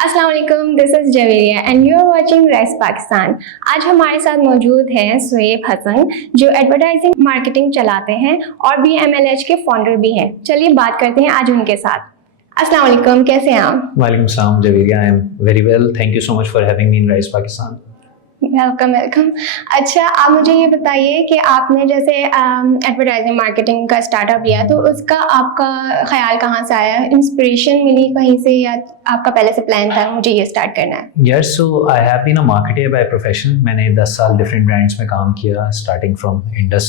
अस्सलाम वालेकुम, this is Javeria and you are watching rise Pakistan. आज हमारे साथ मौजूद हैं सुहेब हसन, जो एडवर्टाइजिंग मार्केटिंग चलाते हैं और BMLH के फाउंडर भी हैं। चलिए बात करते हैं आज उनके साथ। अस्सलाम वालेकुम, कैसे हैं आप? वालेकुम सलाम Javeria, I am very well, thank you so much for having me in rice Pakistan. Welcome welcome. अच्छा, आप मुझे ये बताइए कि आपने जैसे एडवर्टाइजिंग मार्केटिंग का स्टार्टअप लिया, तो उसका आपका ख्याल कहाँ से आया? इंस्पिरेशन मिली कहीं से या आपका पहले से प्लान था मुझे ये स्टार्ट करना है? Yes, so I have been a marketer by profession. मैंने 10 साल डिफरेंट ब्रांड्स में काम किया, स्टार्टिंग फ्रॉम इंडस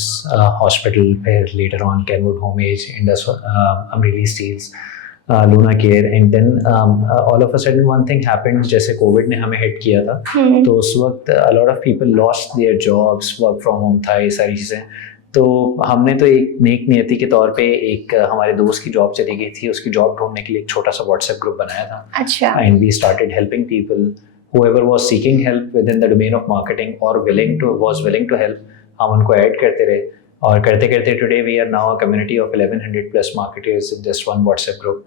हॉस्पिटल, फिर later on Kenwood homes, Indus Amrili steels, Luna care, and then all of a sudden one thing happened, जैसे Covid ने हमें hit किया था। तो उस वक्त a lot of people lost their jobs, work from home था, ये सारी चीज़ें। तो हमने तो एक नेक नियति के तौर पे एक हमारे दोस्त की जॉब चली गई थी, उसकी जॉब ढूंढने के लिए एक छोटा सा व्हाट्सएप ग्रुप बनाया था। अच्छा। And we started helping people whoever was seeking help within the domain of marketing or was willing to help, हम उनको ऐड करते रहे और करते करते today we are now a community of 1100 plus marketers in just one WhatsApp group.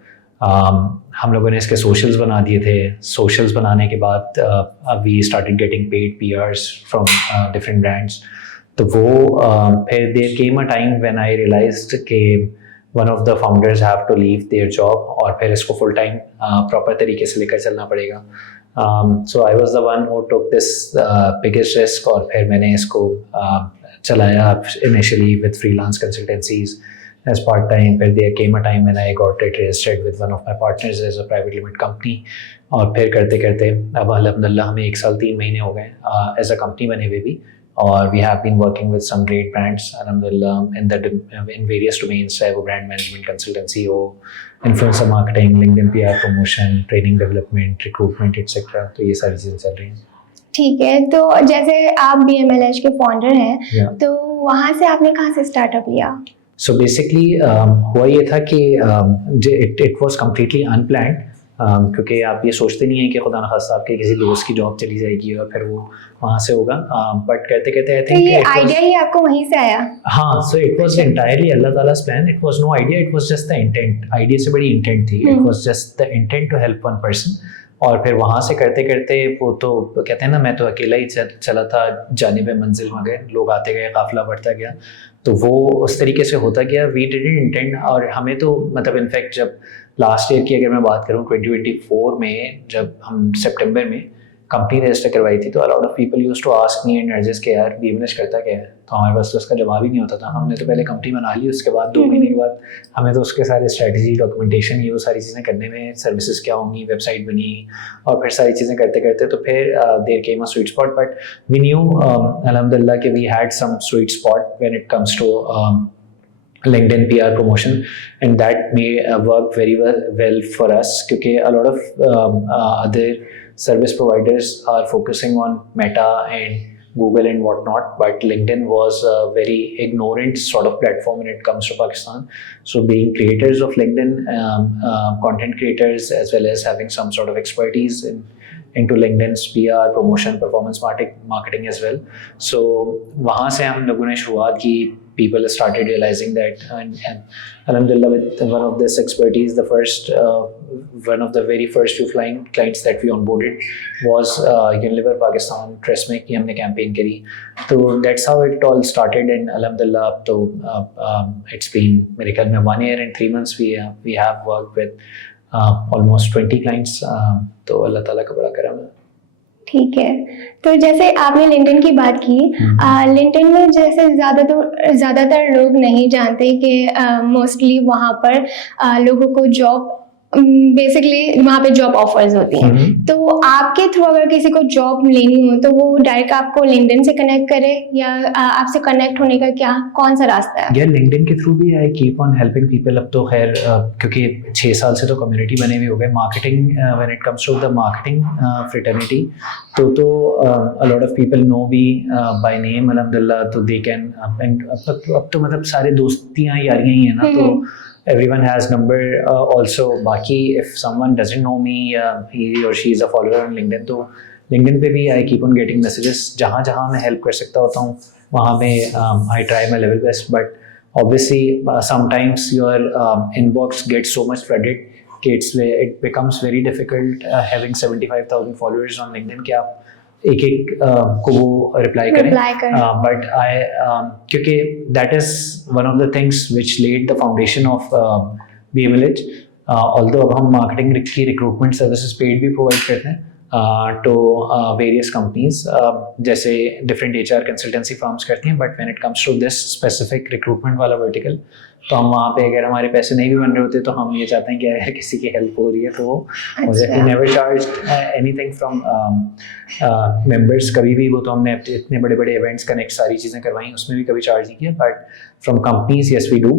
हम लोगों ने इसके सोशल्स बना दिए थे। सोशल्स बनाने के बाद we started getting paid PRs from different brands. तो वो फिर there came a time when I realised कि one of the founders have to leave their job और फिर इसको फुल टाइम प्रॉपर तरीके से लेकर चलना पड़ेगा। So I was the one who took this biggest risk और फिर मैंने इसको चलाया initially with freelance consultancies as part time. But there came a time when I got it registered with one of my partners as a private limited company. और फिर करते करते अब अल्हम्दुलिल्लाह हमें 1 साल 3 महीने हो गए एज अ कंपनी बने हुए भी, और we have been working with some great brands अल्हम्दुलिल्लाह इन वेरियस डोमेन्स, चाहे वो ब्रांड मैनेजमेंट कंसल्टेंसी हो, influencer marketing, LinkedIn PR promotion, training development, recruitment etcetera. तो ये सारी चीज़ें चल रही हैं। ठीक है, तो जैसे आप BMLH के फाउंडर हैं, तो वहाँ से आपने कहाँ से स्टार्टअप लिया? सो बेसिकली हुआ ये था कि इट वाज कम्प्लीटली अनप्लान्ड, क्योंकि आप ये सोचते नहीं हैं कि खुदा न खास्ता आपके किसी दोस्त की जॉब चली जाएगी और फिर वो वहाँ से होगा, बट करते करते आई थिंक ये आइडिया ही आपको वहीं से आया? हाँ, so it was entirely Allah ताला's plan. It was no idea, it was just the intent. Idea से बड़ी इंटेंट थी। It was just the intent to help one person, और फिर वहाँ से करते करते वो तो कहते हैं ना, मैं तो अकेला ही चला था, जानिब मंजिल में गए, लोग आते गए, काफिला बढ़ता गया। तो वो उस तरीके से होता गया। वी डिडंट इंटेंड, और हमें तो मतलब इनफैक्ट जब लास्ट ईयर की अगर मैं बात करूँ 2024 में, जब हम सितंबर में कंपनी रजिस्टर करवाई थी, तो a lot of people used to ask me and urges के यार BMLH करता क्या है, तो हमारे पास तो उसका जवाब ही नहीं होता था। हमने तो पहले कंपनी बना ली, उसके बाद 2 महीने के बाद हमें तो उसके सारे स्ट्रेटजी, डॉक्यूमेंटेशन, ये वो सारी चीज़ें करने में, सर्विसेज क्या होंगी, वेबसाइट बनी, और फिर सारी चीज़ें करते करते तो फिर there came a sweet spot. But we knew अल्हम्दुलिल्लाह कि we had some sweet spot when it comes to LinkedIn PR promotion, and that may work very well for us, क्योंकि a lot of other service providers are focusing on Meta and Google and whatnot, but LinkedIn was a very ignorant sort of platform when it comes to Pakistan. So being creators of LinkedIn, content creators, as well as having some sort of expertise into LinkedIn's PR, promotion, performance marketing as well. So वहाँ से हम लोगों ने शुरुआत की। People started realizing that, and alhamdulillah, with one of this expertise, one of the very first few clients that we onboarded was Unilever Pakistan, TRESemmé की हमने campaign करी। तो that's how it all started, and alhamdulillah, तो it's been मेरे ख्याल में 1 year and 3 months we have worked with almost 20 clients। तो अल्लाह ताला का बड़ा करम है। ठीक है, तो जैसे आपने लिंक्डइन की बात की, लिंक्डइन में जैसे ज़्यादातर लोग नहीं जानते कि मोस्टली वहाँ पर लोगों को जॉब, बेसिकली वहाँ पे जॉब ऑफर्स होती हैं। तो आपके थ्रू अगर किसी को जॉब लेनी हो तो वो डायरेक्ट आपको लिंक्डइन से कनेक्ट करे, या आपसे कनेक्ट होने का कौन सा रास्ता है? यार लिंक्डइन के थ्रू भी I keep on helping people. अब तो खैर क्योंकि 6 साल से तो कम्युनिटी बने हुए हो गए। Marketing, when it comes to the marketing fraternity, तो a lot of people know me by name अल्हम्दुलिल्लाह, तो दे कैन, अब तो मतलब सारे दोस्तियाँ यारियाँ ही है ना, तो everyone has number also। बाकी if someone doesn't know me, he or she is a follower on LinkedIn, तो LinkedIn पे भी I keep on getting messages। जहाँ जहाँ मैं help कर सकता होता हूँ वहाँ पे I try my level best, but obviously sometimes your inbox gets so much flooded कि it becomes very difficult having 75,000 followers on LinkedIn कि आप एक को वो रिप्लाई करें, बट क्योंकि that is one of the things which led the foundation of BMLH। Although अब हम मार्केटिंग की रिक्रूटमेंट सर्विसेज पेड भी प्रोवाइड करते हैं टू वेरियस कंपनीज, जैसे डिफरेंट HR कंसल्टेंसी फर्म्स करती हैं, but when it comes to this specific recruitment वाला वर्टिकल तो हम वहाँ पे अगर हमारे पैसे नहीं भी बन रहे होते तो हम ये चाहते हैं कि अगर किसी की हेल्प हो रही है तो वो we never charge anything from members, कभी भी। वो तो हमने इतने बड़े बड़े इवेंट्स कनेक्ट सारी चीज़ें करवाई, उसमें भी कभी चार्ज नहीं किया, but from companies yes we do.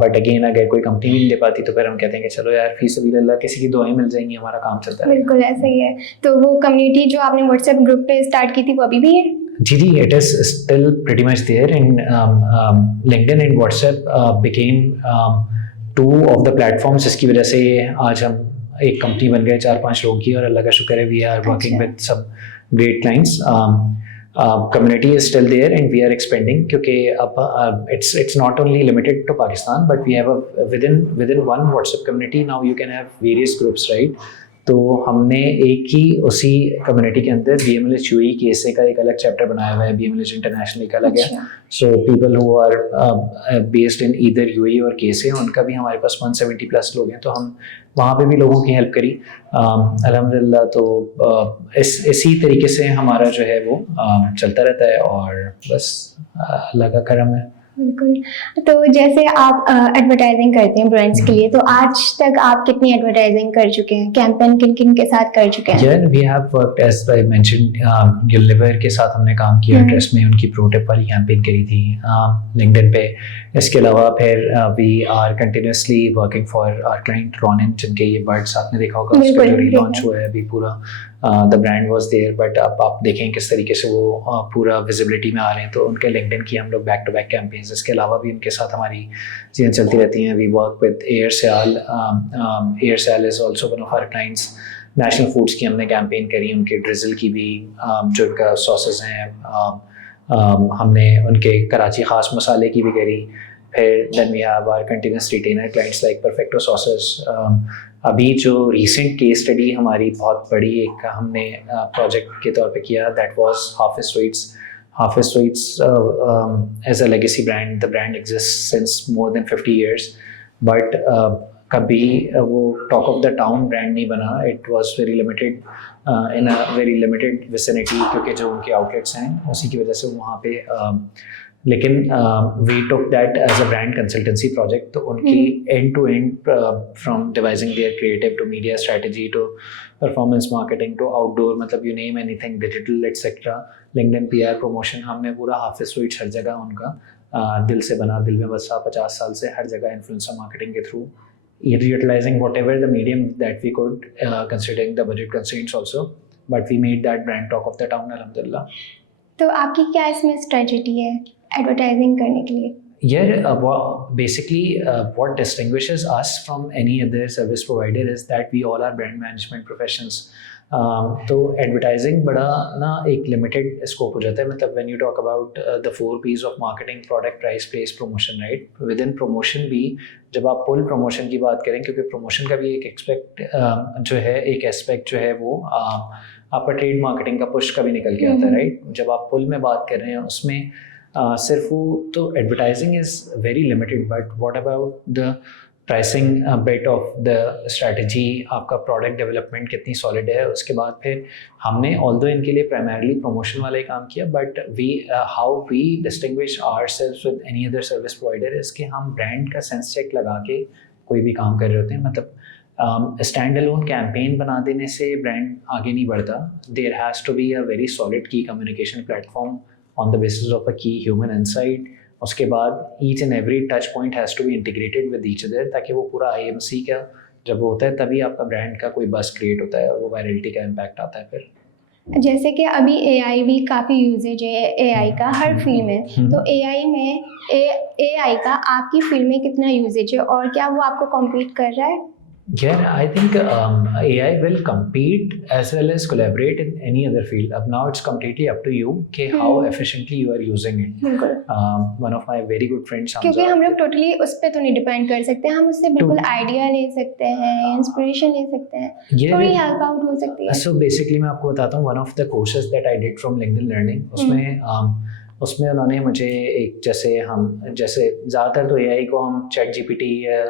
But again अगर कोई कंपनी भी नहीं दे पाती तो फिर हम कहते हैं कि चलो यार फी सबिलिल्लाह किसी की दुआएं मिल जाएंगी, हमारा काम चलता है। बिल्कुल ऐसा ही है। तो वो कम्युनिटी जो आपने व्हाट्सएप ग्रुप पे स्टार्ट की थी वो अभी भी है? जी, it is still pretty much there in LinkedIn and WhatsApp became two of the platforms जिसकी वजह से आज हम एक कंपनी बन गए 4-5 लोगों की, और अल्लाह का शुक्र है we are working with some great clients. Community is still there and we are expanding क्योंकि अब it's not only limited to Pakistan but we have within one WhatsApp community now you can have various groups, right? तो हमने एक ही उसी community के अंदर BMLH UAE KSA का एक अलग चैप्टर बनाया हुआ है, BMLH इंटरनेशनल एक अलग है। So people who are based in either UAE और KSA उनका भी हमारे पास 170+ लोग हैं, तो हम वहाँ पे भी लोगों की हेल्प करी अल्हम्दुलिल्लाह। तो इसी तरीके से हमारा जो है वो चलता रहता है और बस अल्लाह का करम है। बिल्कुल। तो जैसे आप एडवर्टाइजिंग करते हैं ब्रांड्स के लिए, तो आज तक आप कितनी एडवर्टाइजिंग कर चुके हैं, कैंपेन किन किन के साथ कर चुके हैं? यार we have worked as I mentioned, Unilever के साथ हमने काम किया, ड्रेस में उनकी प्रो टिप वाली कैंपेन करी थी LinkedIn पे। इसके अलावा फिर we are continuously working for our client Ronin, जिनके ये बर्ड्स आपने देखा होगा, उसका जो रीलॉन्च हुआ है अभी पूरा, the brand was there, but अब आप देखें किस तरीके से वो पूरा विजिबिलिटी में आ रहे हैं। तो उनके LinkedIn की हम लोग बैक टू बैक कैंपेन्स, इसके अलावा भी उनके साथ हमारी चीज़ें चलती रहती हैं। We work with Aircel, Aircel is also one of our clients. National Foods की हमने कैंपेन करी, उनके ड्रिजल की भी, जो उनका सॉसेस हैं, हमने उनके कराची ख़ास मसाले की भी करी। फिर then we have our continuous retainer clients like Perfecto sauces. अभी जो रिसेंट केस स्टडी हमारी बहुत बड़ी एक हमने प्रोजेक्ट के तौर पे किया, that was Hafiz Sweets. Hafiz Sweets as a legacy brand, the brand exist since more than 50 years, but कभी वो talk of the town brand नहीं बना। It was very limited in a very limited vicinity, क्योंकि जो उनके आउटलेट्स हैं उसी की वजह से वहाँ पे लेकिन we took that as a brand consultancy project. तो उनकी end to end from devising their creative to media strategy to performance marketing to outdoor, मतलब you name anything, digital etcetera, LinkedIn PR promotion, हमने पूरा हाफिज sweets हर जगह उनका दिल से बना, दिल में बसा 50 साल से हर जगह इन्फ्लुएंसर मार्केटिंग के through, utilizing whatever the medium that we could, considering the budget constraints also, but we made that brand talk of the town, alhamdulillah. तो आपकी क्या इसमें स्ट्रेटजी है एडवर्टाइजिंग करने के लिए? Basically, what distinguishes us from any other service provider is that we all are brand management professionals. तो advertising बड़ा ना एक लिमिटेड स्कोप हो जाता है, मतलब when you talk about the 4 P's of marketing, product, price, place, promotion, right. With in promotion भी जब आप पुल प्रमोशन की बात करें, क्योंकि प्रमोशन का भी एक एस्पेक्ट जो है वो आपका ट्रेड मार्केटिंग का पुश का भी निकल के आता है, राइट। जब आप पुल में बात कर रहे हैं उसमें सिर्फ वो तो advertising is very limited, but what about the pricing bit of the strategy, आपका प्रोडक्ट डेवलपमेंट कितनी सॉलिड है। उसके बाद फिर हमने ऑल्दो इनके लिए प्राइमरली प्रमोशन वाला ही काम किया, but how we distinguish ourselves with any other service provider is कि हम ब्रांड का सेंस चेक लगा के कोई भी काम कर रहे होते हैं। मतलब स्टैंड अलोन कैंपेन बना देने से ब्रांड आगे नहीं बढ़ता। There has to be a very solid key communication platform on the basis of a key human insight. उसके बाद each and every touch point has to be integrated with each other, ताकि वो पूरा IMC का जब वो होता है तभी आपका ब्रांड का कोई बस क्रिएट होता है और वो वायरलिटी का इम्पैक्ट आता है। फिर जैसे कि अभी AI भी काफ़ी यूजेज है AI का हर फील्ड में, तो AI का आपकी फील्ड में कितना यूजेज है और क्या वो आपको कॉम्पीट कर रहा है? Yeah, I think AI will compete as well as collaborate in any other field. अब now it's completely up to you कि how efficiently you are using it. बिल्कुल, One of my very good friends, क्योंकि Hamza, हम लोग totally उस पर तो नहीं डिपेंड कर सकते, हम उससे बिल्कुल आइडिया ले सकते हैं, इंस्पिरेशन ले सकते हैं, ये थोड़ी हेल्प आउट हो सकती है। So basically मैं आपको बताता हूँ, one of the courses that I did from LinkedIn Learning, उसमें उन्होंने मुझे एक जैसे ज़्यादातर तो AI को हम ChatGPT या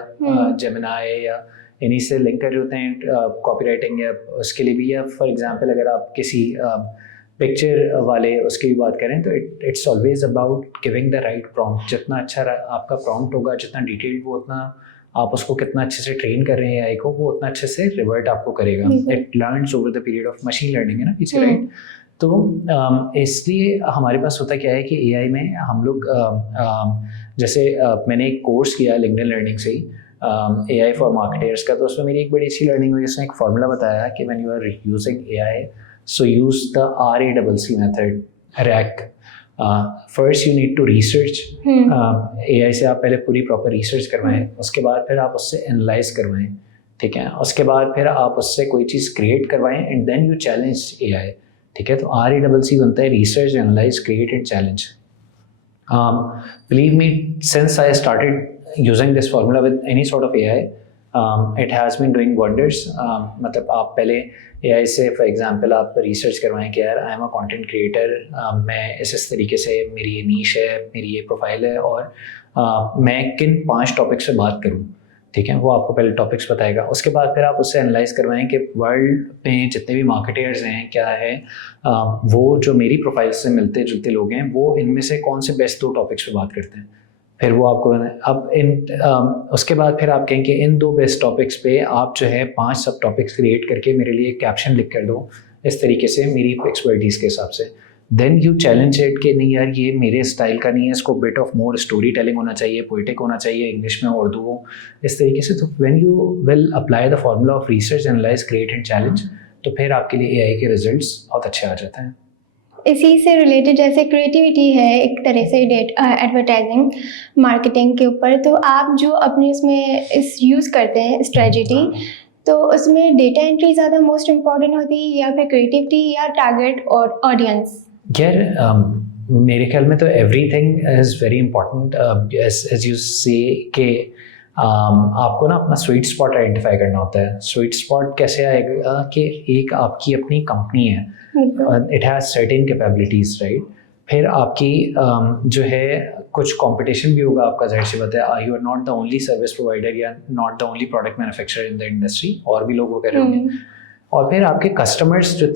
Gemini या इन्हीं से लिंक कर होते हैं कॉपी राइटिंग या उसके लिए भी, या फॉर एग्जांपल अगर आप किसी पिक्चर वाले उसकी भी बात करें तो it's always about giving the right prompt. जितना अच्छा आपका प्रॉम्प्ट होगा, जितना डिटेल्ड वो, उतना आप उसको कितना अच्छे से ट्रेन कर रहे हैं AI को, वो उतना अच्छे से रिवर्ट आपको करेगा। It learns over the period of machine learning है ना पीछे, राइट। तो इसलिए हमारे पास होता क्या है कि AI में हम लोग जैसे मैंने एक कोर्स किया लिंक्डइन लर्निंग से ही AI फॉर मार्केटर्स का, तो उसमें मेरी एक बड़ी अच्छी लर्निंग हुई। उसने एक फॉर्मूला बताया कि when you are using AI, so use the RACC method, RAC. First you need to research. AI से आप पहले पूरी प्रॉपर रिसर्च करवाएं, उसके बाद फिर आप उससे एनालाइज करवाएं, ठीक है। उसके बाद फिर आप उससे कोई चीज़ क्रिएट करवाएं and then you challenge AI, ठीक है। तो RACC बनता है research, analyse, create and challenge. Believe me, since I started using this formula with any sort of AI, it has been doing wonders. मतलब आप पहले AI से फॉर एग्जांपल आप रिसर्च करवाएं कि यार I am a content creator, मैं इस तरीके से, मेरी ये नीश है, मेरी ये प्रोफाइल है, और मैं किन 5 टॉपिक्स पे बात करूं, ठीक है। वो आपको पहले टॉपिक्स बताएगा। उसके बाद फिर आप उससे एनालाइज करवाएं कि वर्ल्ड में जितने भी मार्केटर्स हैं क्या है, वो जो मेरी प्रोफाइल से मिलते जुलते लोग हैं, वो इनमें से कौन से बेस्ट 2 टॉपिक्स पे बात करते हैं। फिर वो आपको अब उसके बाद फिर आप कहें कि इन 2 बेस्ट टॉपिक्स पे आप जो है 5 सब टॉपिक्स क्रिएट करके मेरे लिए एक कैप्शन लिख कर दो इस तरीके से मेरी एक्सपर्टीज़ के हिसाब से। देन यू चैलेंज इट कि नहीं यार ये मेरे स्टाइल का नहीं है, इसको bit of more story telling होना चाहिए, पोइटिक होना चाहिए, इंग्लिश में उर्दू हो, इस तरीके से। तो when you will apply the formula of research, analyse, create and challenge, तो फिर आपके लिए AI के रिजल्ट्स बहुत अच्छे आ जाते हैं। इसी से रिलेटेड जैसे क्रिएटिविटी है एक तरह से एडवर्टाइजिंग मार्केटिंग के ऊपर, तो आप जो अपने उसमें इस यूज़ करते हैं स्ट्रेटजी, तो उसमें डेटा एंट्री ज़्यादा मोस्ट इम्पॉर्टेंट होती है या फिर क्रिएटिविटी या टारगेट और ऑडियंस? यार मेरे ख्याल में तो everything is very important. As you say कि आपको ना अपना स्वीट स्पॉट आइडेंटिफाई करना होता है। स्वीट स्पॉट कैसे आएगा कि एक आपकी अपनी कंपनी है, it has certain capabilities, right. फिर आपकी जो है कुछ कंपटीशन भी होगा आपका, जाहिर सी बात है। You are not the only service provider या not the only product manufacturer in the industry, और भी लोग वो कर रहे होंगे। और फिर आपके कस्टमर्स जो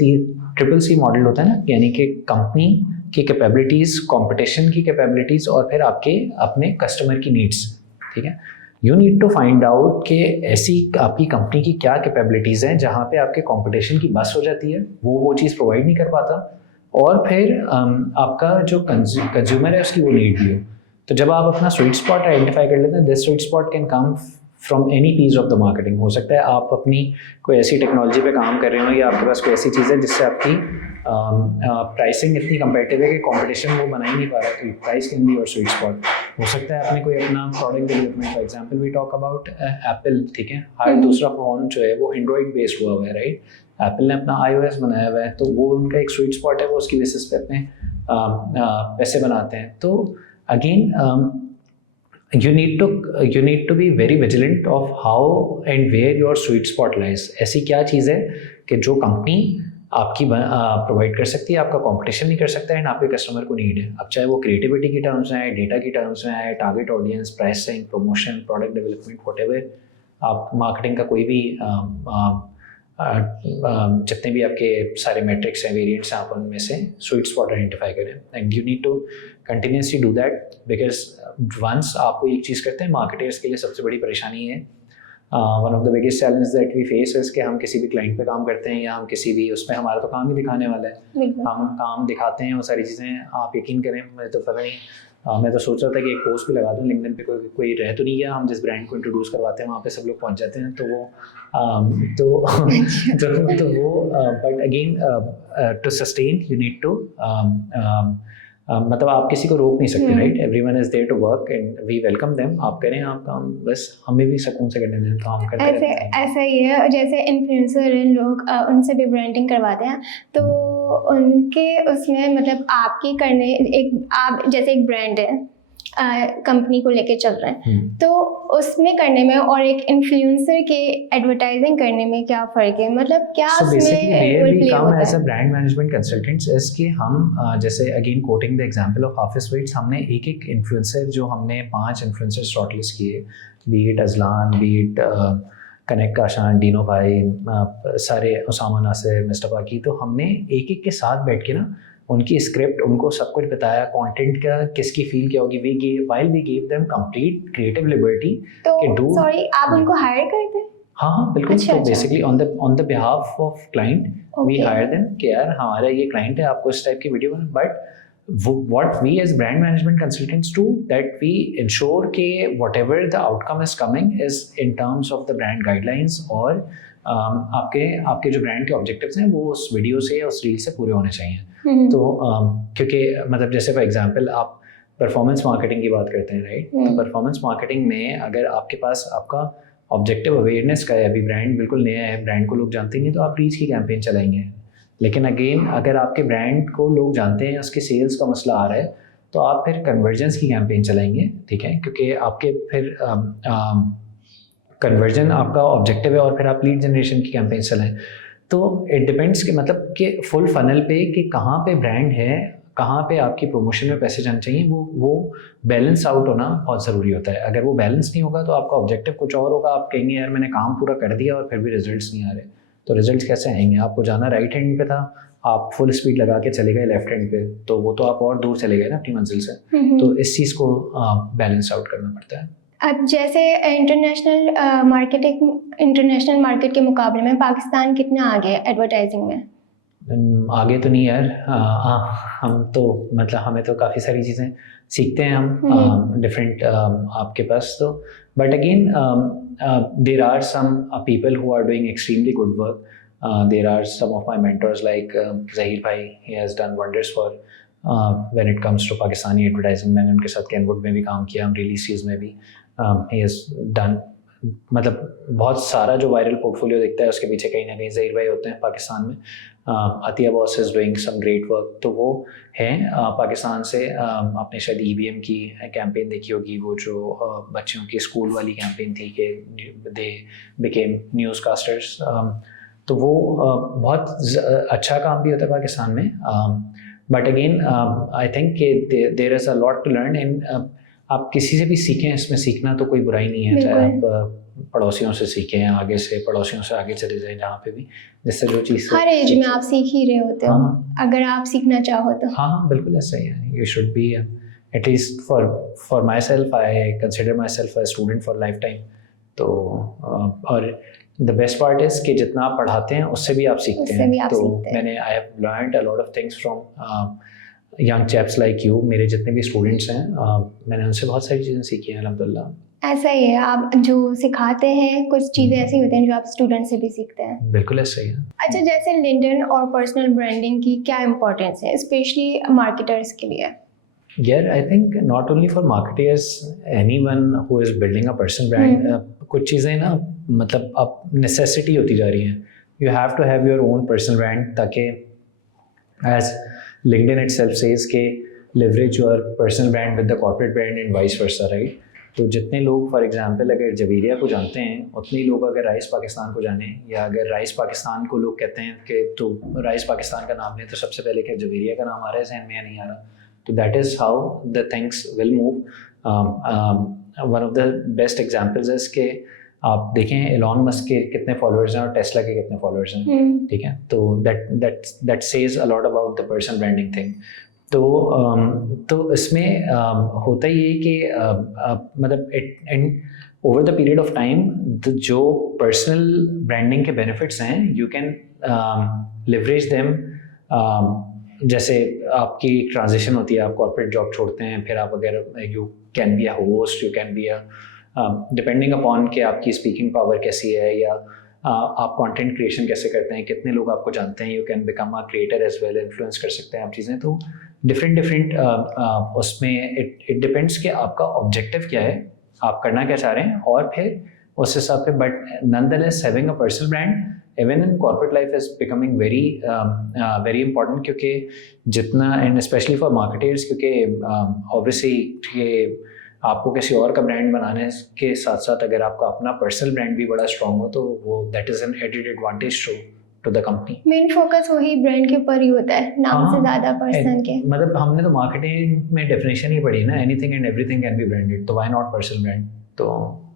CCC मॉडल होता है ना, यानी कि कंपनी की कैपेबिलिटीज़, कंपटीशन की कैपेबिलिटीज़, और फिर आपके अपने कस्टमर की नीड्स, ठीक है। You need to find out कि ऐसी आपकी कंपनी की क्या कैपेबिलिटीज़ हैं जहाँ पे आपके कंपटीशन की बस हो जाती है, वो चीज़ प्रोवाइड नहीं कर पाता, और फिर आपका जो कंज्यूमर है उसकी वो नीड भी हो। तो जब आप अपना स्वीट स्पॉट आइडेंटिफाई कर लेते हैं, this sweet spot can come from any piece of the marketing. हो सकता है आप अपनी कोई ऐसी टेक्नोलॉजी पे काम कर रहे हो, या आपके पास कोई ऐसी चीज़ है जिससे आपकी प्राइसिंग इतनी कंपेटिटिव है कि कंपटीशन वो बना ही नहीं पा रहा, तो price can be your sweet spot. हो सकता है आपने कोई अपना product development, for example we talk about Apple, ठीक है। हर दूसरा फ़ोन जो है वो एंड्रॉइड बेस्ड हुआ है, राइट। एप्पल ने अपना iOS बनाया हुआ है, तो वो उनका एक स्वीट स्पॉट है, वो उसकी बेसिस पे अपने पैसे बनाते हैं। तो again you need to be very vigilant of how and where your sweet spot lies। ऐसी क्या चीज़ है कि जो कंपनी आपकी प्रोवाइड कर सकती है, आपका कंपटीशन नहीं कर सकता है, एंड आपके कस्टमर को नीड है। अब चाहे वो क्रिएटिविटी की टर्म्स में आए, डेटा की टर्म्स में आए, target audience, pricing, promotion, product development, whatever, आप मार्केटिंग का कोई भी जितने भी आपके सारे मैट्रिक्स हैं, वेरिएंट्स हैं, आप उनमें से स्वीट स्पॉट आइडेंटिफाई करें, and you need to continuously do that, because once आपको एक चीज़ करते हैं, मार्केटर्स के लिए सबसे बड़ी परेशानी है, one of the biggest challenge that we face is कि हम किसी भी क्लाइंट पे काम करते हैं, या हम किसी भी उसमें, हमारा तो काम ही दिखाने वाला है, हम काम दिखाते हैं, वो सारी चीज़ें आप यकीन करें, मुझे तो पता नहीं, मैं तो सोच रहा था कि एक पोस्ट भी लगा दूँ लिंक्डइन पे, कोई रह तो नहीं गया, हम जिस ब्रांड को इंट्रोड्यूस करवाते हैं वहाँ पे सब लोग पहुँच जाते हैं, तो वो तो वो but again to sustain you need to मतलब आप किसी को रोक नहीं सकते, hmm. Right? Everyone is there to work and we welcome them. आप करें आप काम, बस हमें भी सुकून से करने दें, तो हम करते ऐसे रहते हैं। ऐसा ही है, जैसे इन्फ्लुएंसर हैं लोग, उनसे भी ब्रांडिंग करवाते हैं, तो उनके उसमें मतलब आपकी करने, एक आप जैसे एक ब्रांड है, कंपनी को लेके चल रहे हैं, तो उसमें करने में और एक इन्फ्लुएंसर के एडवर्टाइजिंग करने में क्या फ़र्क है, मतलब क्या So basically, उसमें where role we play come होता as a है? brand management consultants is कि हम जैसे again quoting the example of Hafiz Sweets, हमने एक influencer, जो हमने 5 influencers shortlist किए, be it Azlan, be it connect Kashan, Dino भाई, सारे उसामा नासिर, मुस्तफ़ा की, तो हमने एक के साथ बैठ के ना उनकी स्क्रिप्ट, उनको सब कुछ बताया, कंटेंट का किसकी फील क्या होगी, we gave them complete creative liberty तो कि डू। सॉरी, आप उनको हायर करते हैं? हाँ बिल्कुल। अच्छा, तो अच्छा। Basically on the behalf of client we Okay. Hire them कि यार हमारा ये क्लाइंट है, आपको इस टाइप की वीडियो बना, but what we as brand management consultants do, that we ensure कि whatever the outcome is coming is in terms of the brand guidelines, और आपके जो ब्रांड के ऑब्जेक्टिव्स हैं वो उस वीडियो से, उस रील से पूरे होने चाहिए। तो क्योंकि मतलब जैसे फॉर एग्जांपल आप परफॉर्मेंस मार्केटिंग की बात करते हैं, राइट? तो परफॉर्मेंस मार्केटिंग में अगर आपके पास आपका ऑब्जेक्टिव अवेयरनेस का है, अभी ब्रांड बिल्कुल नया है, ब्रांड को लोग जानते नहीं, तो आप रीच की कैंपेन चलाएंगे। लेकिन अगेन अगर आपके ब्रांड को लोग जानते हैं, उसके सेल्स का मसला आ रहा है, तो आप फिर कन्वर्जेंस की कैंपेन चलाएंगे, ठीक है? क्योंकि आपके फिर कन्वर्जन आपका ऑब्जेक्टिव है, और फिर आप लीड जनरेशन की कैंपेन चलाएं। तो इट डिपेंड्स कि मतलब कि फुल फनल पे कि कहाँ पे ब्रांड है, कहाँ पे आपकी प्रमोशन में पैसे जाने चाहिए, वो बैलेंस आउट होना बहुत ज़रूरी होता है। अगर वो बैलेंस नहीं होगा तो आपका ऑब्जेक्टिव कुछ और होगा, आप कहेंगे यार मैंने काम पूरा कर दिया और फिर भी रिजल्ट्स नहीं आ रहे, तो रिजल्ट्स कैसे आएंगे? आपको जाना राइट हैंड पे था, आप फुल स्पीड लगा के चले गए लेफ्ट हैंड पे, तो वो तो आप और दूर चले गए ना अपनी मंजिल से। तो इस चीज़ को बैलेंस आउट करना पड़ता है। अब जैसे इंटरनेशनल मार्केट के मुकाबले में पाकिस्तान कितना आगे है एडवर्टाइजिंग में? आगे तो नहीं यार, हम तो मतलब हमें तो काफ़ी सारी चीज़ें सीखते हैं हम डिफरेंट आपके पास तो, but again there are some people who are doing extremely good work. There are some of my mentors like Zaheer भाई, he has done wonders for when it comes to Pakistani advertising. मैंने उनके साथ कैनवुड में भी काम किया, हम रिलीज चीज़ में भी, ही हैज़ डन, मतलब बहुत सारा जो वायरल पोर्टफोलियो दिखता है उसके पीछे कहीं ना कहीं ज़हीर भाई होते हैं पाकिस्तान में। Atiya boss is doing some great work, तो वो हैं पाकिस्तान से। आपने शायद EBM की कैंपेन देखी होगी, वो जो बच्चों की स्कूल वाली कैंपेन थी कि दे बिकेम न्यूज़ कास्टर्स, तो वो बहुत अच्छा काम भी होता है पाकिस्तान में। बट अगेन आई थिंक कि there is a lot to learn, and आप किसी से भी सीखें, इसमें सीखना तो कोई बुराई नहीं है, चाहे आप पड़ोसियों से सीखें, आगे से पड़ोसियों से आगे चले जाएं, जहाँ पे भी जिससे जो चीज़ हर एज में आप सीख ही रहे होते हो, अगर आप सीखना चाहो तो। हाँ बिल्कुल ऐसा ही है। You should be at least for my self, I consider my self a student for life time. तो और द बेस्ट पार्ट इज़ कि जितना आप पढ़ाते हैं उससे भी आप सीखते हैं। तो मैंने आई have learned a lot of things from young chaps like you. मेरे जितने भी स्टूडेंट्स हैं, मैंने उनसे बहुत सारी चीज़ें सीखी हैं अल्हम्दुलिल्लाह। ऐसा ही है, आप जो सिखाते हैं कुछ चीज़ें ऐसी होती हैं जो आप स्टूडेंट से भी सीखते हैं। बिल्कुल ऐसा ही है। अच्छा, जैसे लिंक्डइन और पर्सनल ब्रांडिंग की क्या इंपॉर्टेंस है, स्पेशली मार्केटर्स के लिए? यार I think not only for marketers, anyone who is building a personal brand, कुछ चीज़ें ना मतलब अब नेसेसिटी होती जा रही हैं। You have to have your own personal brand, ताकि एज LinkedIn itself says कि leverage your personal brand with the corporate brand and vice versa, right? तो जितने लोग फॉर एग्जांपल अगर जवेरिया को जानते हैं, उतने ही लोग अगर राइस पाकिस्तान को जाने, या अगर राइस पाकिस्तान को लोग कहते हैं कि तो राइस पाकिस्तान का नाम लें, तो सबसे पहले क्या जवेरिया का नाम आ रहा है जहन में या नहीं आ रहा? तो that is how the things will move. One of the best examples is कि आप देखें एलॉन मस्क के कितने फॉलोअर्स हैं और टेस्ला के कितने फॉलोअर्स हैं, ठीक है? तो that says a lot about the personal branding thing. तो इसमें होता ही है कि मतलब and over the period of time जो पर्सनल ब्रांडिंग के बेनिफिट्स हैं, यू कैन लिवरेज देम। जैसे आपकी ट्रांजिशन होती है, आप कॉर्पोरेट जॉब छोड़ते हैं, फिर आप अगर you can be a host, you can be a depending upon कि आपकी स्पीकिंग पावर कैसी है, या आप कंटेंट क्रिएशन कैसे करते हैं, कितने लोग आपको जानते हैं, you can become a creator as well, influence कर सकते हैं आप चीज़ें। तो डिफरेंट उसमें इट डिपेंड्स कि आपका ऑब्जेक्टिव क्या है, आप करना क्या चाह रहे हैं, और फिर उस हिसाब पे। But nonetheless having a personal brand even in corporate life is becoming very important, क्योंकि जितना, एंड स्पेशली फॉर मार्केटर्स, क्योंकि ऑब्वियसली ये आपको किसी और का ब्रांड बनाने के साथ साथ अगर आपका अपना पर्सनल ब्रांड भी बड़ा स्ट्रॉन्ग हो तो वो that is an added advantage to the company. Main focus वही ब्रांड के ऊपर ही होता है, नाम से ज़्यादा पर्सन के। मतलब हमने तो मार्केटिंग में डेफिनेशन ही पढ़ी ना, anything and everything can be branded, तो व्हाई नॉट पर्सनल ब्रांड। तो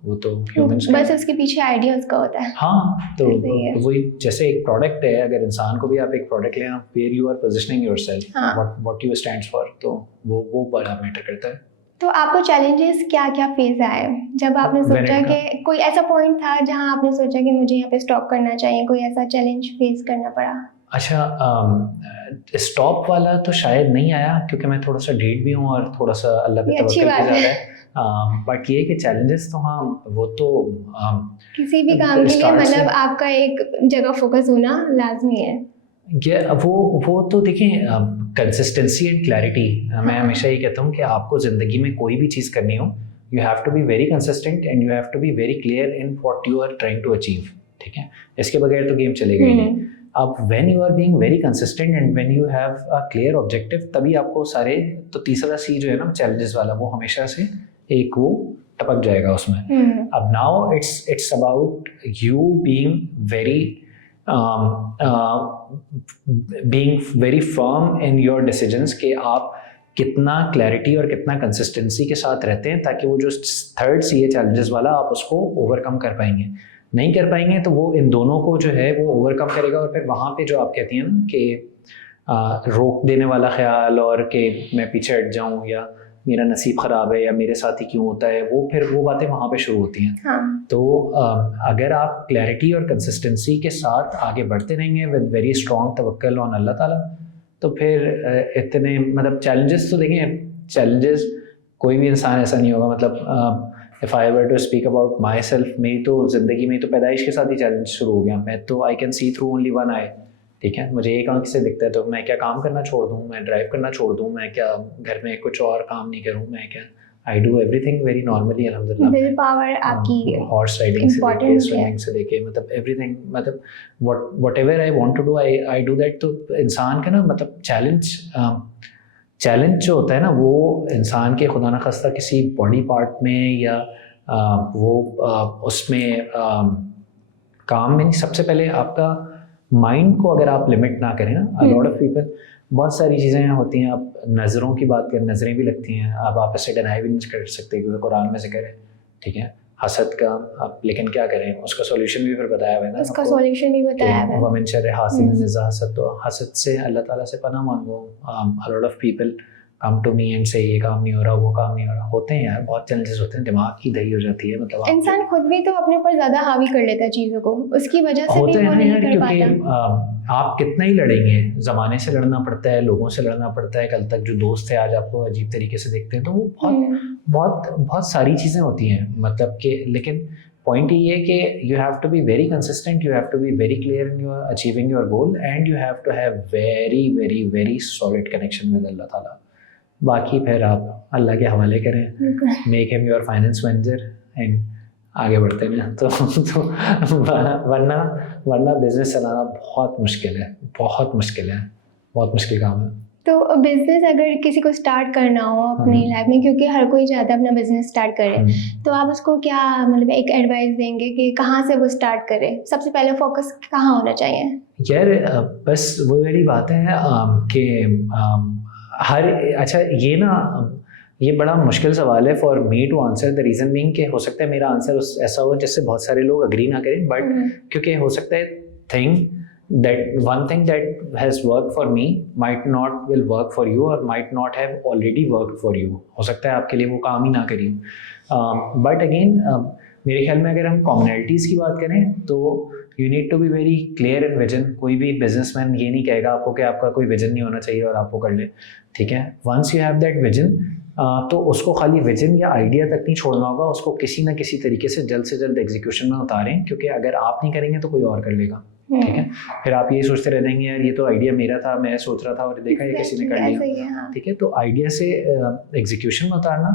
वो तो ह्यूमंस बस उसके पीछे आइडिया उसका होता है। हाँ, तो वही जैसे एक प्रोडक्ट है, अगर इंसान को भी आप एक प्रोडक्ट लें, where you are positioning yourself, what you stands for, तो वो बड़ा मैटर करता है। तो आपको चैलेंजेस क्या क्या फेस आए जब आपने सोचा कि कोई ऐसा पॉइंट था जहां आपने सोचा कि मुझे यहाँ पे स्टॉप करना चाहिए, कोई ऐसा चैलेंज फेस करना पड़ा? अच्छा, स्टॉप वाला तो शायद नहीं आया, क्योंकि मैं थोड़ा सा ढीठ भी हूँ और थोड़ा सा अल्लाह पे तवक्कुल भी ज़्यादा है। बट ये कि चैलेंजेस तो हाँ, वो तो किसी भी काम के लिए मतलब आपका एक जगह फोकस होना लाजमी है। वो तो देखिए, कंसिस्टेंसी एंड क्लैरिटी, मैं हमेशा ये कहता हूँ कि आपको ज़िंदगी में कोई भी चीज़ करनी हो, you have to be very consistent and you have to be very clear in what you are trying to achieve. ठीक है, इसके बगैर तो गेम चलेगा ही नहीं। अब when you are being very consistent and when you have a clear objective, तभी आपको सारे, तो तीसरा सी जो है ना चैलेंजेस वाला, वो हमेशा से एक वो टपक जाएगा उसमें। अब now it's about you being very firm in your decisions, कि आप कितना क्लैरिटी और कितना कंसिस्टेंसी के साथ रहते हैं, ताकि वो जो थर्ड सी है चैलेंजेस वाला, आप उसको ओवरकम कर पाएंगे। नहीं कर पाएंगे तो वो इन दोनों को जो है वो ओवरकम करेगा, और फिर वहाँ पे जो आप कहती हैं ना कि रोक देने वाला ख्याल, और कि मैं पीछे हट जाऊँ, या मेरा नसीब ख़राब है, या मेरे साथ ही क्यों होता है, वो फिर वो बातें वहाँ पे शुरू होती हैं। हाँ। तो अगर आप क्लैरिटी और कंसिस्टेंसी के साथ आगे बढ़ते रहेंगे विद वेरी स्ट्रॉन्ग तवक्कुल ऑन अल्लाह ताला, तो फिर इतने मतलब चैलेंजेस तो देखें, चैलेंजेस कोई भी इंसान ऐसा नहीं होगा, मतलब if I were to speak about myself, मेरी तो ज़िंदगी में तो पैदाइश के साथ ही चैलेंज शुरू हो गया। मैं तो I can see through only one eye. ठीक है, मुझे एक आंख से दिखता है, तो मैं क्या काम करना छोड़ दूँ, मैं ड्राइव करना छोड़ दूँ, मैं क्या घर में कुछ और काम नहीं करूँ, मैं क्या, I do everything very normally अल्हम्दुलिल्लाह। विल पावर आपकी हॉर्स राइडिंग से लेके स्विमिंग से लेके, मतलब एवरीथिंग, मतलब whatever I want to do I do that. तो इंसान का ना, मतलब चैलेंज जो होता है ना, वो इंसान के खुदा न खास्ता किसी बॉडी पार्ट में या उसमें काम में नहीं। सबसे पहले आपका माइंड को अगर आप लिमिट ना करें ना, अ लॉट ऑफ पीपल, बहुत सारी चीज़ें होती हैं। आप नज़रों की बात करें, नज़रें भी लगती हैं, अब आप इससे डिनाई भी नहीं कर सकते, क्योंकि कुरान में जिक्र है। ठीक है, हसद का आप लेकिन क्या करें, उसका सॉल्यूशन भी फिर बताया हुआ है ना, उसका सॉल्यूशन भी बताया हुआ है, वमिन शर्र हासिदिन इज़ा हसद। तो हसद से अल्लाह ताला से पनाह मांगो। A lot of people come to me and say ये काम नहीं हो रहा, वो काम नहीं हो रहा। होते हैं यार, बहुत चैलेंजेस होते हैं, दिमाग की दही हो जाती है, मतलब इंसान खुद भी तो अपने ऊपर ज़्यादा हावी कर लेता है चीज़ों को, उसकी वजह से भी वो नहीं कर पाता। क्योंकि आप कितना ही लड़ेंगे, ज़माने से लड़ना पड़ता है, लोगों से लड़ना पड़ता है। कल तक जो दोस्त थे आज आपको अजीब तरीके से देखते हैं, तो वो बहुत सारी चीज़ें होती हैं, मतलब कि, लेकिन पॉइंट ये है कि you have to be very consistent, you have to be very clear in your achieving your goal, and you have to have very very very solid connection with Allah Taala. बाकी फिर आप अल्लाह के हवाले करें, make him your finance manager and आगे बढ़ते हैं। तो वरना बिजनेस चलाना बहुत मुश्किल है, बहुत मुश्किल है, बहुत मुश्किल काम है। तो बिजनेस अगर किसी को स्टार्ट करना हो अपनी लाइफ में, क्योंकि हर कोई चाहता है अपना बिजनेस स्टार्ट करे, तो आप उसको क्या मतलब एक एडवाइस देंगे कि कहाँ से वो स्टार्ट करे? सबसे पहले फोकस कहाँ होना चाहिए? यार बस वो वाली बात है कि अच्छा ये बड़ा मुश्किल सवाल है for me to answer. The reason being कि हो सकता है मेरा आंसर ऐसा हो जिससे बहुत सारे लोग अग्री ना करें, बट क्योंकि हो सकता है one thing that has worked for me might not will work for you or might not have already worked for you। हो सकता है आपके लिए वो काम ही ना करी हो। बट अगेन मेरे ख्याल में अगर हम कॉमनैलिटीज़ की बात करें तो you need to be very clear in vision. कोई भी बिजनेसमैन ये नहीं कहेगा आपको कि आपका कोई विजन नहीं होना चाहिए और आप वो कर ले। ठीक है, once you have that vision तो उसको खाली विजन या आइडिया तक नहीं छोड़ना होगा, उसको किसी ना किसी तरीके से जल्द एग्जीक्यूशन में उतारें, क्योंकि अगर आप नहीं करेंगे तो कोई और कर लेगा। ठीक है, फिर आप ये सोचते रह जाएंगे यार ये तो आइडिया मेरा था, मैं सोच रहा था और देखा ये किसी ने कर लिया। ठीक है, तो आइडिया से एग्जीक्यूशन में उतारना।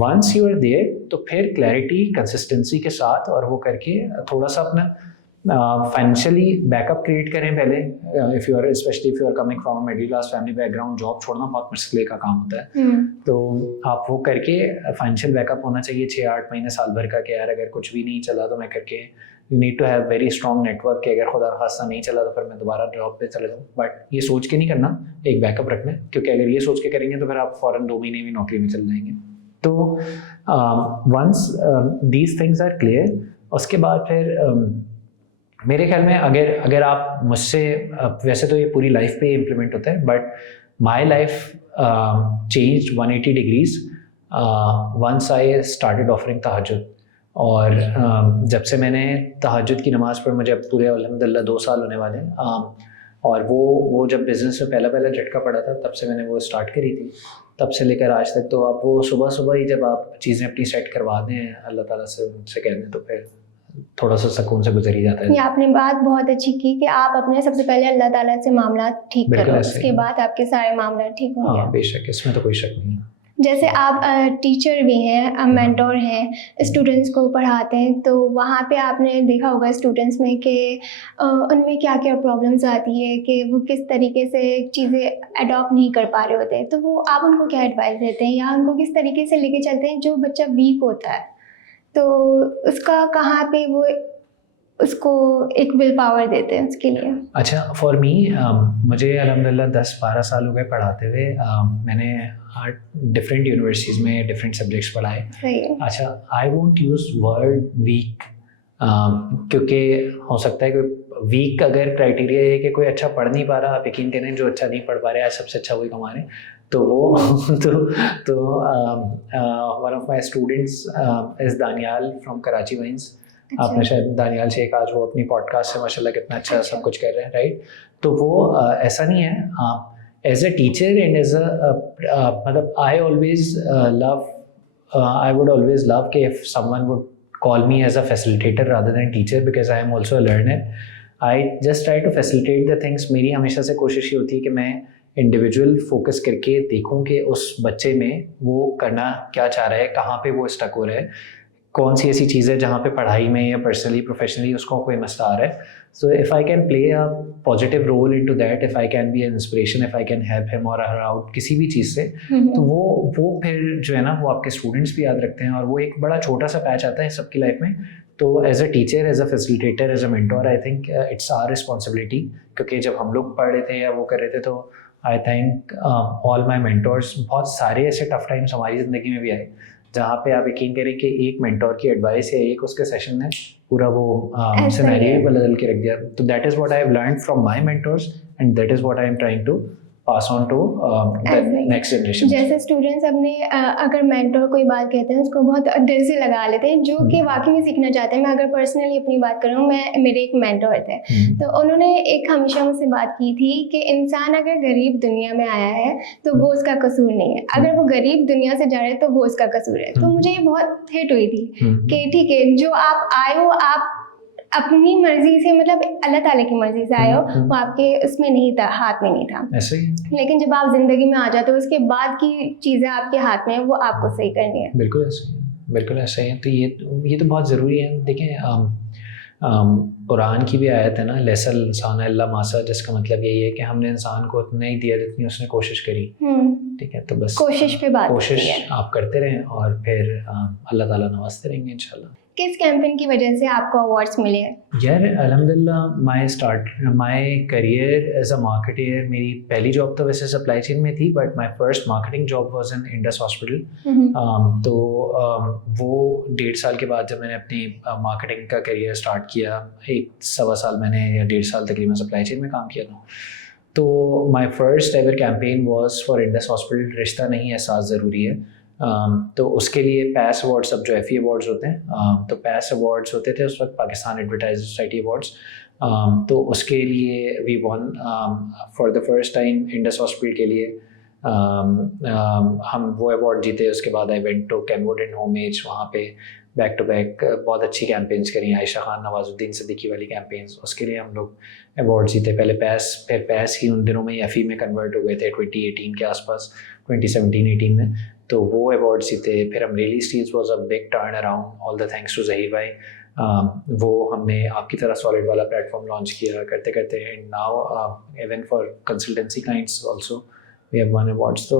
वंस यू आर देयर तो फिर क्लैरिटी कंसिस्टेंसी के साथ और वो करके थोड़ा सा अपना फाइनेंशियली बैकअप क्रिएट करें पहले। If you are specially if you are coming from middle class family background, job छोड़ना बहुत मुश्किल का काम होता है। तो आप वो करके फाइनेंशियल बैकअप होना चाहिए 6-8 महीने साल भर का, कि यार अगर कुछ भी नहीं चला तो मैं करके, you need to have very strong network कि अगर खुदा खास्ता नहीं चला तो फिर मैं दोबारा जॉब पे चले जाऊँ। बट ये सोच के नहीं करना, एक बैकअप रखना, क्योंकि अगर ये सोच के करेंगे तो फिर आप फ़ौरन 2 महीने भी नौकरी में चल जाएंगे। तो once these things are clear, उसके बाद फिर मेरे ख्याल में अगर आप मुझसे, वैसे तो ये पूरी लाइफ पे इम्प्लीमेंट होता है, but my life changed 180 degrees once I started offering तहज्जुद। और जब से मैंने तहज्जुद की नमाज़ पढ़, मुझे अब पूरे अल्हम्दुलिल्लाह 2 साल होने वाले हैं, और वो जब बिज़नेस में पहला झटका पड़ा था तब से मैंने वो स्टार्ट करी थी, तब से लेकर आज तक। तो आप वो सुबह ही जब आप चीज़ें अपनी सेट करवा दें अल्लाह ताला से, उनसे कह दें, तो फिर थोड़ा सा सुकून से गुजर ही जाता है। ये आपने बात बहुत अच्छी की कि आप अपने सबसे पहले अल्लाह ताला से मामला ठीक करो, उसके बाद आपके सारे मामला ठीक होंगे। हाँ बेशक, इसमें तो कोई शक नहीं है। जैसे आप टीचर भी हैं, मेंटोर हैं, स्टूडेंट्स को पढ़ाते हैं, तो वहाँ पे आपने देखा होगा स्टूडेंट्स में कि उनमें क्या क्या प्रॉब्लम्स आती है, कि वो किस तरीके से चीज़ें अडॉप्ट नहीं कर पा रहे होते हैं। तो वो आप उनको क्या एडवाइस देते हैं, या उनको किस तरीके से लेके चलते हैं जो बच्चा वीक होता है, तो उसका कहाँ पे वो उसको एक विल पावर देते हैं उसके लिए? अच्छा, फॉर मी, मुझे अल्हम्दुलिल्लाह 10-12 साल हो गए पढ़ाते हुए। मैंने 8 डिफरेंट यूनिवर्सिटीज़ में डिफरेंट सब्जेक्ट्स पढ़ाए। अच्छा, I won't use word weak, क्योंकि हो सकता है कि वीक अगर क्राइटेरिया है कि कोई अच्छा पढ़ नहीं पा रहा, आप यकीन करें जो अच्छा नहीं पढ़ पा रहे आज सबसे अच्छा वही कमा रहे, तो वो तो one of my students is Daniyal from Karachi Vynz. आपने शायद दानियाल शेख, आज वो अपनी पॉडकास्ट से माशाल्लाह कितना अच्छा सब कुछ कर रहे हैं, राइट? तो वो ऐसा नहीं है, as a teacher and as a मतलब आई वुड ऑलवेज लव कि if someone would call me as a facilitator rather than teacher, because I am also a learner. I just try to facilitate the things. मेरी हमेशा से कोशिश ये होती है कि मैं इंडिविजुअल फोकस करके देखूं कि उस बच्चे में वो करना क्या चाह रहा है, कहाँ पे वो स्टक हो रहा है, कौन सी ऐसी चीज़ है जहाँ पे पढ़ाई में या पर्सनली प्रोफेशनली उसको कोई मसला आ रहा है। So if I can play a positive role into that, if I can be an inspiration, if I can help him और हर आउट किसी भी चीज़ से, तो वो फिर जो है ना वो आपके स्टूडेंट्स भी याद रखते हैं, और वो एक बड़ा छोटा सा पैच आता है सबकी लाइफ में। तो as a teacher, as a facilitator, as a mentor, I think it's our responsibility, क्योंकि जब हम लोग पढ़ रहे थे या वो कर रहे थे तो I think all my mentors, बहुत सारे ऐसे टफ टाइम्स हमारी ज़िंदगी में भी आए जहाँ पे आप यकीन करें कि एक मेंटोर की एडवाइस या एक उसके सेशन ने पूरा वो सिनेरियो बदल के रख दिया। तो that is what I have learned from my mentors, and that is what I am trying to pass on to the next generation. जैसे स्टूडेंट्स अपने अगर मेंटोर कोई बात कहते हैं उसको बहुत दिल से लगा लेते हैं, जो कि वाकई में सीखना चाहते हैं। मैं अगर पर्सनली अपनी बात करूँ, मेरे एक मेंटोर थे, तो उन्होंने एक हमेशा मुझसे बात की थी कि इंसान अगर गरीब दुनिया में आया है तो वो उसका कसूर नहीं है, अगर वो गरीब दुनिया से जा रहे हैं तो वो उसका कसूर है। तो मुझे ये बहुत हिट हुई थी कि ठीक है, जो आप आए हो, आप अपनी मर्जी से, मतलब अल्लाह ताला की मर्जी से आए हो, वो आपके उसमें नहीं था, हाथ में नहीं था। ऐसे ही। लेकिन जब आप जिंदगी में आ जाते हो, उसके बाद की चीज़ें आपके हाथ में है, वो आपको सही करनी है। बिल्कुल ऐसे ही, बिल्कुल ऐसे ही। तो ये तो बहुत ज़रूरी है। देखें, कुरान की भी आयत है ना, लैसल इंसान इल्ला मासा, जिसका मतलब यही है कि हमने इंसान को उतना ही दिया जितनी उसने कोशिश करी। ठीक है, तो बस कोशिश पे बात, कोशिश आप करते रहें और फिर अल्लाह ताला नवाजते रहेंगे इंशाल्लाह। किस कैंपेन की वजह से आपको अवार्ड्स मिले हैं? यार अल्हम्दुलिल्लाह my career as a marketer, मेरी पहली जॉब तो वैसे सप्लाई चेन में थी, but my first marketing job was in Indus Hospital. तो वो 1.5 साल के बाद जब मैंने अपनी मार्केटिंग का करियर स्टार्ट किया, 1-1.25 साल मैंने, या 1.5 साल तकरीबन सप्लाई चेन में काम किया था। तो my first ever campaign was for Indus hospital, रिश्ता नहीं एहसास ज़रूरी है। तो उसके लिए पैस अवार्ड्स, अब जो एफई अवार्ड्स होते हैं, तो पैस अवार्ड्स होते थे उस वक्त, पाकिस्तान एडवर्टाइजर सोसाइटी अवार्ड्स। तो उसके लिए we won for the first time Indus Hospital के लिए हम वो अवार्ड जीते। उसके बाद I went to Kenwood and Homage, वहाँ पे बैक टू बैक बहुत अच्छी कैंपेन्स करी, आयशा खान नवाजुद्दीन सिद्दीकी वाली कैंपेन्स, उसके लिए हम लोग अवार्ड जीते। पहले पैस, फिर पैस ही उन दिनों में एफ़ी में कन्वर्ट हो गए थे 2018 के आसपास, 2017-18 में, तो वो अवार्ड जीते। फिर Amreli Steels was a big turnaround, all the thanks to Zaheer भाई। वो हमने आपकी तरह सॉलिड वाला प्लेटफॉर्म लॉन्च किया करते करते, and now even for consultancy clients also we have won awards. तो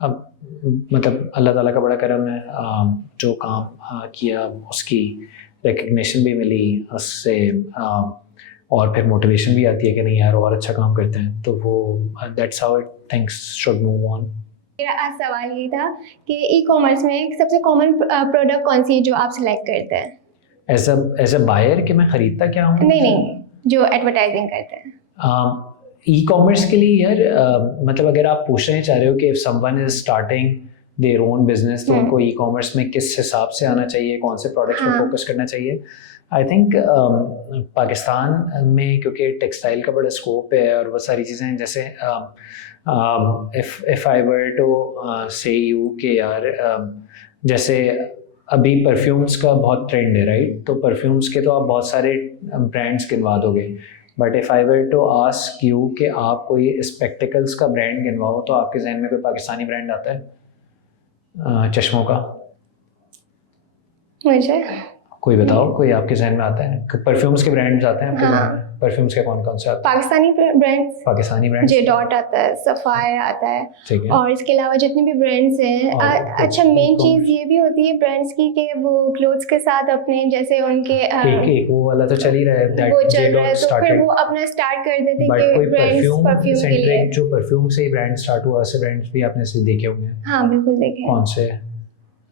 अब मतलब अल्लाह ताला का बड़ा करम है, जो काम किया उसकी रिकग्निशन भी मिली उससे, और फिर मोटिवेशन भी आती है कि नहीं यार और अच्छा काम करते हैं, तो वो that's how it things should move on. मेरा आज सवाल ये था कि ई कॉमर्स में सबसे कॉमन प्रोडक्ट कौन सी है जो आप सिलेक्ट करते हैं? एज अ बायर कि मैं ख़रीदता क्या हूँ? नहीं, जो एडवर्टाइजिंग करते हैं। ई कॉमर्स के लिए यार मतलब अगर आप पूछना चाह रहे हो कि if someone is starting their own business तो उनको ई कॉमर्स में किस हिसाब से आना चाहिए, कौन से प्रोडक्ट्स पे फोकस करना चाहिए, आई थिंक पाकिस्तान में क्योंकि टेक्सटाइल का बड़ा स्कोप है और बहुत सारी चीज़ें हैं, जैसे इफ आई वर टू से यू कि यार जैसे अभी परफ्यूम्स का बहुत ट्रेंड है, राइट? तो परफ्यूम्स के तो आप बहुत सारे ब्रांड्स गिनवा दोगे, but if I were to ask you कि आप कोई स्पेक्टिकल्स का ब्रांड गिनवाओ तो आपके जहन में कोई पाकिस्तानी ब्रांड आता है चश्मों का? मुझे कोई बताओ, कोई आपके जहन में आता है? परफ्यूम्स के ब्रांड्स आते हैं आपके जहन में? परफ्यूम्स के कौन कौन से आते हैं? Pakistani brands, Pakistani brands, J dot आता है, सफायर आता है, ठीक है। और इसके अलावा जितने भी ब्रांड्स हैं। अच्छा, मेन चीज़ ये भी होती है ब्रांड्स की कि वो क्लोथ्स के साथ अपने जैसे उनके एक वो वाला तो चल ही रहा है, दैट वो जे चल रहा है, डॉट तो फिर स्टार्टेड, वो अपना स्टार्ट कर देते बट कि कोई ब्रांड्स परफ्यूम परफ्यूम के लिए। सेंट्रिक जो परफ्यूम से ही ब्रांड स्टार्ट हुआ, ऐसे ब्रांड्स भी आपने से देखे होंगे। हाँ बिल्कुल देखे हैं। कौन से?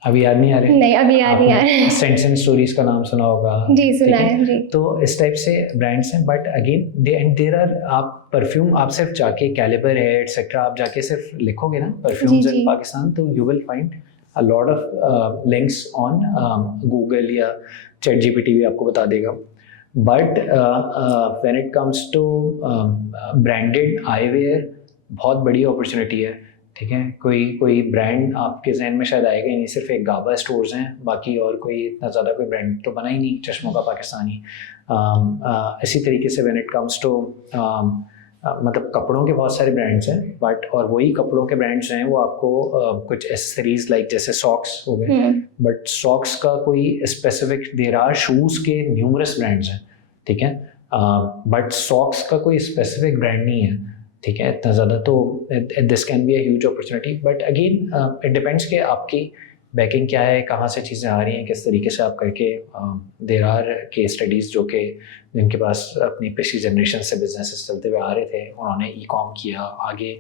अभी याद नहीं आ रहे? नहीं, अभी याद नहीं आ रहे। सेंट्स एंड स्टोरीज का नाम सुना होगा? जी सुना है जी। तो इस टाइप से ब्रांड्स हैं, बट अगेन देयर आर, आप परफ्यूम आप सिर्फ जाके कैलिबर है एटसेट्रा, आप जाके सिर्फ लिखोगे ना परफ्यूम्स इन पाकिस्तान, तो you will find a lot of links on Google या चैट जीपीटी भी आपको बता देगा। But when it comes to branded eyewear, बहुत बड़ी अपॉर्चुनिटी है, ठीक है? कोई ब्रांड आपके जहन में शायद आएगा ही नहीं, सिर्फ एक गाबा स्टोर्स हैं, बाकी और कोई इतना ज़्यादा कोई ब्रांड तो बना ही नहीं चश्मों का पाकिस्तानी। इसी तरीके से व्हेन इट कम्स टू मतलब कपड़ों के बहुत सारे ब्रांड्स हैं, बट और वही कपड़ों के ब्रांड्स हैं वो आपको कुछ एसेसरीज लाइक जैसे सॉक्स हो गए, बट सॉक्स का कोई स्पेसिफिक, देयर आर शूज़ के न्यूमरस ब्रांड्स हैं, ठीक है? बट सॉक्स का कोई स्पेसिफिक ब्रांड नहीं है, ठीक है, इतना ज़्यादा। तो this can be a huge opportunity, but again it depends कि आपकी बैकिंग क्या है, कहाँ से चीज़ें आ रही हैं, किस तरीके से आप करके। देयर आर केस स्टडीज़ जो कि जिनके पास अपनी पिछली जनरेशन से बिजनेसेस चलते हुए आ रहे थे, उन्होंने ई कॉम किया, आगे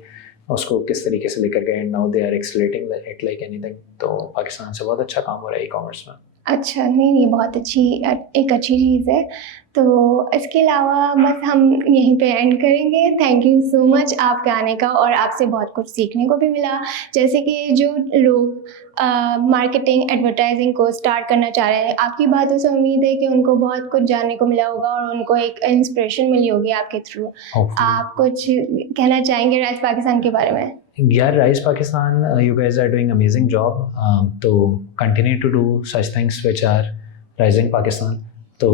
उसको किस तरीके से लेकर गए, now they are accelerating it like anything. तो पाकिस्तान से बहुत अच्छा काम हो रहा है ई कॉमर्स में। अच्छा, नहीं बहुत एक अच्छी चीज़ है। तो इसके अलावा बस हम यहीं पे एंड करेंगे। थैंक यू सो मच आपके आने का, और आपसे बहुत कुछ सीखने को भी मिला। जैसे कि जो लोग मार्केटिंग एडवर्टाइजिंग को स्टार्ट करना चाह रहे हैं, आपकी बातों से उम्मीद है कि उनको बहुत कुछ जानने को मिला होगा और उनको एक इंस्पिरेशन मिली होगी आपके थ्रू। आप कुछ कहना चाहेंगे राइज पाकिस्तान के बारे में? यार rise Pakistan, you guys are doing amazing job, तो continue to do such things which are rising Pakistan. तो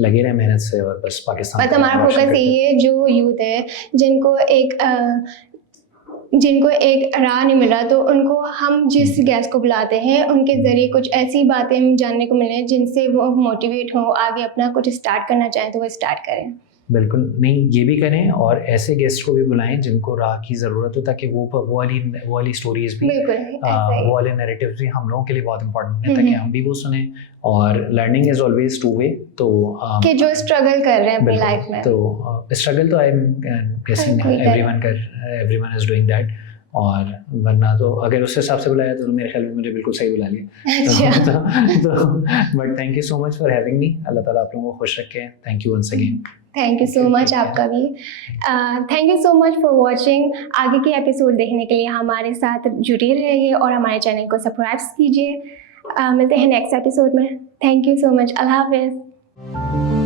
लगे रहे मेहनत से, और बस पाकिस्तान बस हमारा फोकस यही है, जो यूथ है जिनको एक राह नहीं मिला, तो उनको हम जिस गेस्ट को बुलाते हैं उनके ज़रिए कुछ ऐसी बातें हम जानने को मिले जिनसे वो मोटिवेट हो, आगे अपना कुछ स्टार्ट करना चाहें तो वो स्टार्ट करें। बिल्कुल, नहीं ये भी करें, और ऐसे गेस्ट को भी बुलाएं जिनको राह की ज़रूरत हो, ताकि वो वाली स्टोरीज भी, वो वाले नैरेटिव्स भी हम लोगों के लिए बहुत इंपॉर्टेंट है, ताकि हम भी वो सुने। और learning is always two way, तो कि जो स्ट्रगल कर रहे हैं अपनी लाइफ में, तो स्ट्रगल तो I am guessing everyone is doing that. और वरना तो अगर उस हिसाब से बुलाया तो मेरे ख्याल में मुझे बिल्कुल सही बुला लिया। तो but thank you so much for having me. Allah Taala आप लोगों को खुश रखे। Thank you once again. Thank you so much आपका भी। Thank you so much for watching. आगे के एपिसोड देखने के लिए हमारे साथ जुड़े रहिए और हमारे चैनल को सब्सक्राइब कीजिए। मिलते हैं नेक्स्ट एपिसोड में। Thank you so much. अल्लाह हाफिज़।